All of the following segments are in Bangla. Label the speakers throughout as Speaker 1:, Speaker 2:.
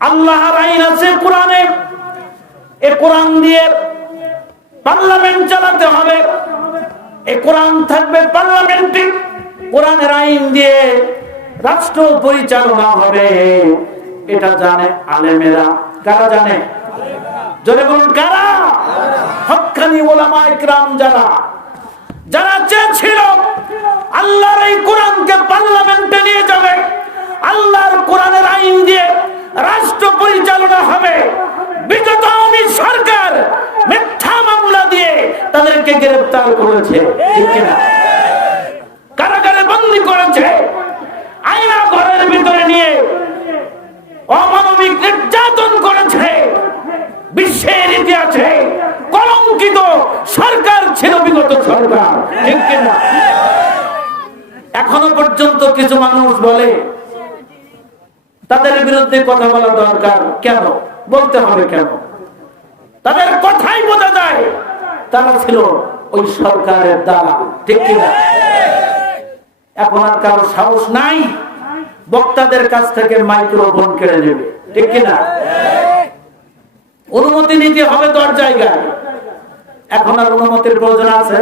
Speaker 1: আল্লাহর আইন আছে কোরআনে। এ কোরআন দিয়ে পার্লামেন্ট চালাতে হবে। এ কোরআন থাকবে পার্লামেন্টে। কোরআনের আইন দিয়ে রাষ্ট্র পরিচালনা হবে। এটা জানে আলেমেরা। কারা জানে? বলুন, কারা? ওলামা ইকরাম যারা যারা চেয়েছিল আল্লাহর এই কোরআনকে পার্লামেন্টে নিয়ে যাবে, আল্লাহর কোরআনের আইন দিয়ে রাষ্ট্র পরিচালনা হবে। বিগত সরকার মিথ্যা মামলা দিয়ে তাদেরকে গ্রেফতার করেছে কারাগারে বন্দি করেছে, আয়না ঘরের ভিতরে নিয়ে অমানবিক নির্যাতন করেছে। বিশ্বের ইতিহাসে কলঙ্কিত সরকার ছিল বিগত সরকার এখনও পর্যন্ত কিছু মানুষ বলে তাদের বিরুদ্ধে কথা বলা দরকার কেন? বলতে হবে কেন? তাদের কথাই বোঝা যায়। তারা ছিল ওই সরকারের দ্বারা ঠিক কিনা এখন আর কারও সাহস নাই। বক্তাদের কাছ থেকে মাইক্রোফোন কেড়ে নেবে, ঠিক কিনা অনুমতি নিতে হবে তোর জায়গায়। এখন আর অনুমতির প্রয়োজন আছে?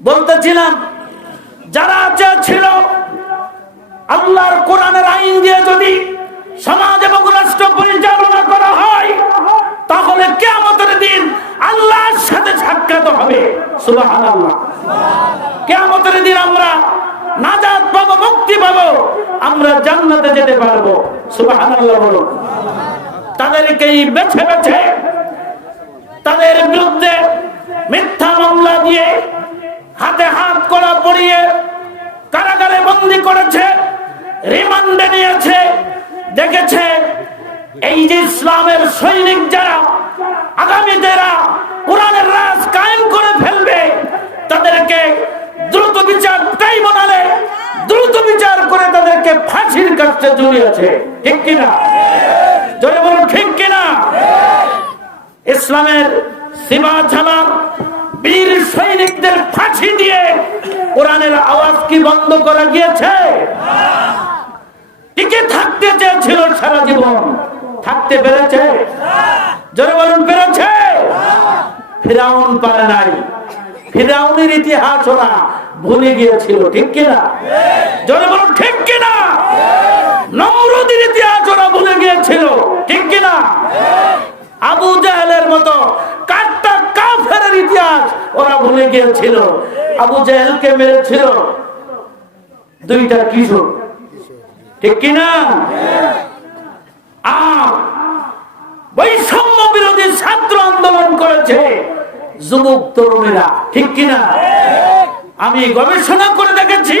Speaker 1: বলতেছিলাম, যারা ছিল আল্লাহর কোরআনের আইন দিয়ে যদি সমাজ এবং রাষ্ট্র পরিচালনা করা হয়, তাহলে কেমতের দিন আল্লাহর সাথে সাক্ষাৎ হবে। কেমতের দিন আমরা নাজাত পাবো, মুক্তি পাবো, আমরা জান্নাতে যেতে পারব। সুবহানাল্লাহ বলুন। তাদেরকেই বেছে বেছে তাদের বিরুদ্ধে মিথ্যা মামলা দিয়ে হাতে হাত করা পড়িয়ে কারাগারে বন্দি করেছে। রিমান্ডে নিয়েছে, দেখেছে এই যে ইসলামের সৈনিক যারা আগামীদেরা কোরআনের রাজ কায়েম করে ফেলবে, তাদেরকে দ্রুত বিচার ট্রাইব্যুনালে, দ্রুত বিচার করে তাদেরকে ফাঁসির কাছে জড়িয়েছে। ঠিক কিনা? জোরে বলুন, ঠিক কিনা? ইসলামের সীমা ছাড়া বীর সৈনিকদের ফাঁসি দিয়ে কোরআনের আওয়াজ কি বন্ধ করা গিয়েছে? টিকে থাকতে চেয়েছিল সারা জীবন? থাকতে পেরেছে? জোরে বলুন, পেরেছে? ফিরাউন পারে নাই। ফিরাউনের ইতিহাস ওরা ভুলে গিয়েছিল, ঠিক কিনা? জোরে বলুন, ঠিক কিনা? নমরুদের ইতিহাস ওরা ভুলে গিয়েছিল, ঠিক কিনা? আবু জাহেলের মতো কাফের ইতিহাস। ওরা ভুলে গিয়েছিল। আবু জাহেলকে মেরেছিল। দুইটা কিশোর ঠিক কিনা? আর বৈষম্য বিরোধী ছাত্র আন্দোলন করেছে যুবক তরুণীরা। ঠিক কিনা? আমি গবেষণা করে দেখেছি,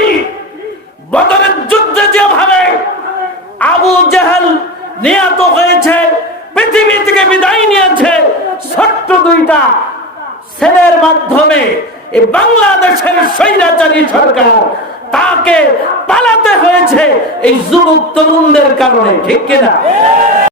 Speaker 1: বদরের যুদ্ধে যেভাবে আবু জাহেল নিহত হয়েছে, পৃথিবী থেকে বিদায় নিয়েছে, ছোট্ট দুইটা ছেলের মাধ্যমে বাংলাদেশের স্বৈরাচারী সরকার তাকে পালাতে হয়েছে এই যুবক তরুণদের কারণে ঠিক কিনা?